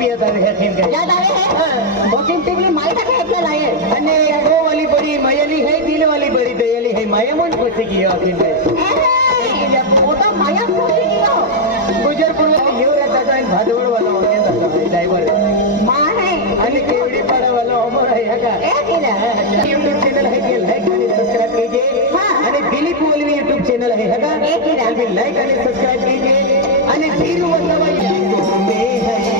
पीए झाले हे थीम काय या झाले हे मोठी ती माहित आहे आपल्याला आहे आणि गो वाली बरी मयली हे दिल वाली बरी दयली हे माया मन पसे की या थीम काय या मोठा माया पसे की हो गुजर पुला येऊ रे दादा आणि भादवड वाला होते दादा ड्रायव्हर मा आहे आणि केवडी पाडा वाला अमर आहे हा का हे केला YouTube चॅनल आहे के लाईक आणि सबस्क्राइब कीजिए आणि दिलीप मौलवी YouTube चॅनल आहे का हे केला लाईक आणि सबस्क्राइब कीजिए आणि धीरू वल्लभ है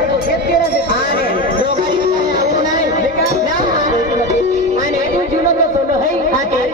અને જૂનો તો સોનો હૈ આ